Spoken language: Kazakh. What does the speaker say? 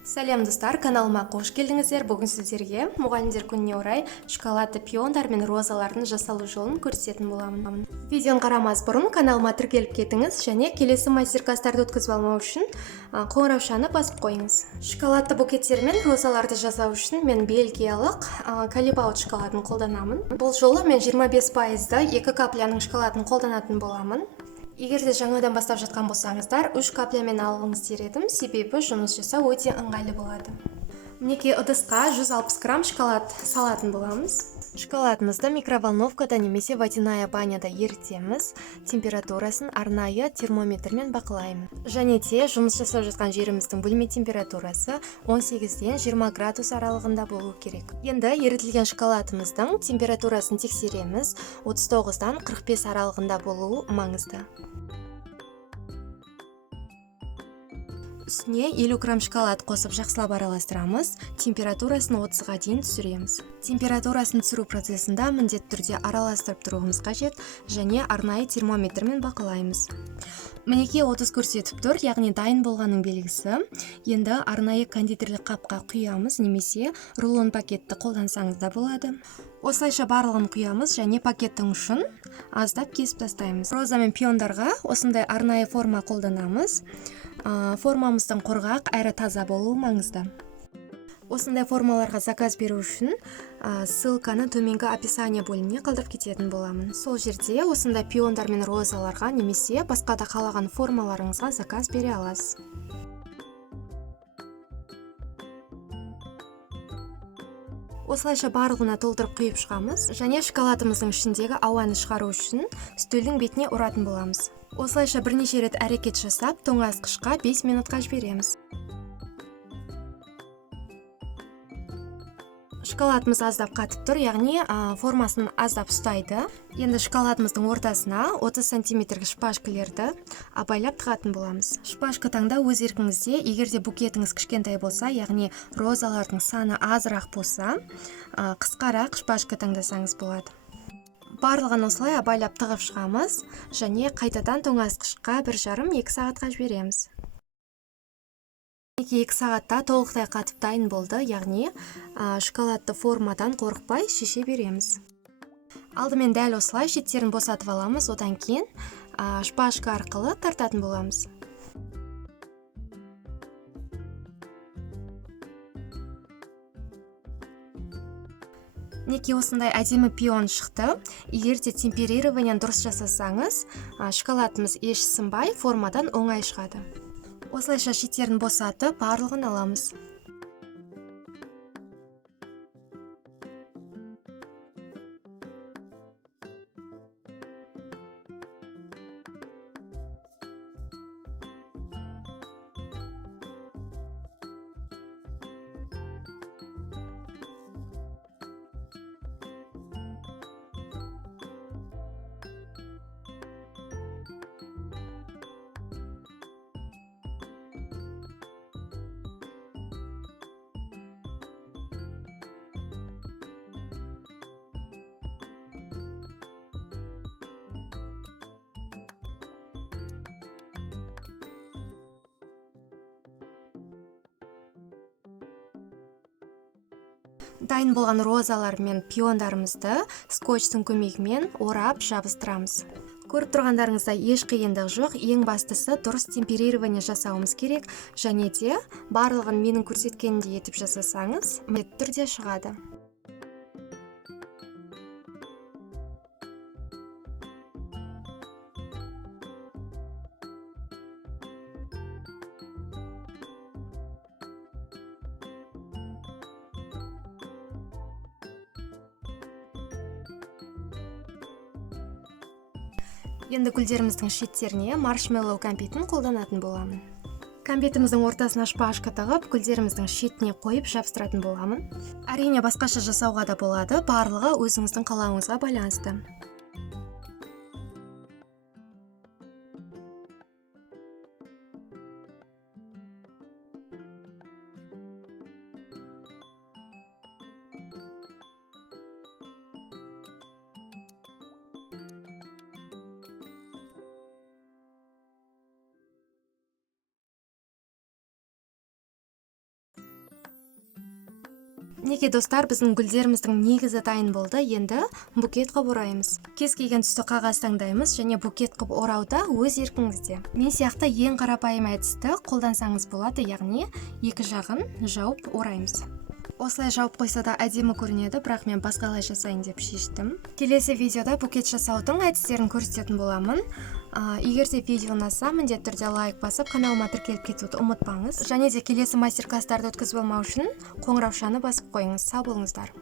Сәлем достар, каналыма қош келдіңіздер. Бүгін сіздерге мұғалімдер күніне орай шоколадты пиондар мен розалардың жасалу жолын көрсететін боламын. Видеоны қарамас бұрын каналыма тіркеліп кетіңіз және келесі мастер-класстарды өткізіп алмау үшін қоңыраушаны басып қойыңыз. Шоколадты букеттер мен розаларды жасау үшін мен бельгиялық калибаут шоколадын қолданамын. Бұл жолы мен 25%-ды 2 капляның шоколадын қолданатын боламын. Егер де жаңадан бастап жатқан болсаңыздар, 3 каплямен алғыңыз дер едім, себебі жұмыс жасау өте ыңғайлы болады. Мінекей ыдысқа 160 грамм шоколад салатын боламыз. Шоколадымызды микроволновкада немесе водяная баняда ерітеміз. Температурасын арнайы термометрмен бақылаймыз. Және де жұмыс жасап жатқан жеріміздің бөлме температурасы 18-ден 20 градус аралығында болу керек. Енді ерітілген шоколадымыздың температурасын тексереміз. 39-дан 45 аралығында болуы маңызды. Үстіне 50 грамм шоколад қосып жақсылап араластырамыз, температурасын 30-ға дейін түсіреміз. Температурасын түсіру процесінде міндетті түрде араластырып тұруымыз қажет және арнайы термометрмен бақылаймыз. Мінекей 30 көрсетіп тұр, яғни дайын болғанның белгісі. Енді арнайы кондитерлік қапқа құямыз немесе рулон пакетті қолдансаңыз да болады. Осылайша барлығын құямыз және пакеттің ұшын аздап кесіп тастаймыз. Роза мен пиондарға осындай арнайы форма қолданамыз. Формамыздың құрғақ әрі таза болуы маңызды. Осындай формаларға заказ беру үшін ссылканы төменгі описание бөліміне қалдырып кететін боламын. Сол жерде осындай пиондар мен розаларға немесе басқа да қалаған формаларыңызға заказ бере аласыз. Осылайша барлығына толтырып құйып шығамыз және шоколадымыздың ішіндегі ауаны шығару үшін үстелдің бетіне ұратын боламыз. Осылайша бірнеше рет әрекет жасап, тоңазытқышқа 5 минутқа жібереміз. Шоколадымыз аздап қатып тұр, яғни формасын аздап ұстайды. Енді шоколадымыздың ортасына 30 сантиметрге шпажкалерді абайлап тығатын боламыз. Шпажка таңда өз еркіңізде, егер де букетіңіз кішкентай болса, яғни розалардың саны азырақ болса, қысқарақ шпажка таңдасаңыз болады. Барлығын осылай абайлап тығып шығамыз және қайтадан тоңазытқышқа 1,5-2 сағатқа жібереміз. 2 сағатта толықтай қатып дайын болды, яғни шоколадты формадан қорықпай шеше береміз. Алдымен дәл осылай шеттерін босатып аламыз, одан кейін шпажка арқылы тартатын боламыз. Мінекей осындай әдемі пион шықты. Егер де темперированияны дұрыс жасасаңыз, шоколадымыз еш сынбай формадан оңай шығады. Осылайша шеттерін босатып, барлығын аламыз. Дайын болған розалар мен пиондарымызды скотчтың көмегімен орап жабыстырамыз. Көріп тұрғандарыңызда еш қиындық жоқ, ең бастысы дұрыс темперирование жасауымыз керек және де барлығын менің көрсеткенімдей етіп жасасаңыз, міндетті түрде шығады. Енді гүлдеріміздің шеттеріне маршмеллоу кәмпитін қолданатын боламын. Кәмпитіміздің ортасына шпажка тағып, гүлдеріміздің шетіне қойып жабыстыратын боламын. Әрине басқаша жасауға да болады, барлығы өзіңіздің қалауыңызға байланысты. Неге достар, біздің гүлдеріміздің негізі дайын болды. Енді букет қылып ораймыз. Кез келген түсті қағаз таңдаймыз және букет қылып орауда өз еркіңізде. Мен сияқты ең қарапайым әдісті қолдансаңыз болады, яғни екі жағын жауып ораймыз. Осылай жауып қойса да әдемі көрінеді, бірақ мен басқалай жасайын деп шештім. Келесі видеода букет жасаудың әдістерін көрсететін боламын. Егер де видео ұнаса, міндетті түрде лайк басып, каналыма тіркеліп кетуді ұмытпаңыз. Және де келесі мастер-класстарды өткізіп алмау үшін қоңыраушаны басып қойыңыз. Сау болыңыздар.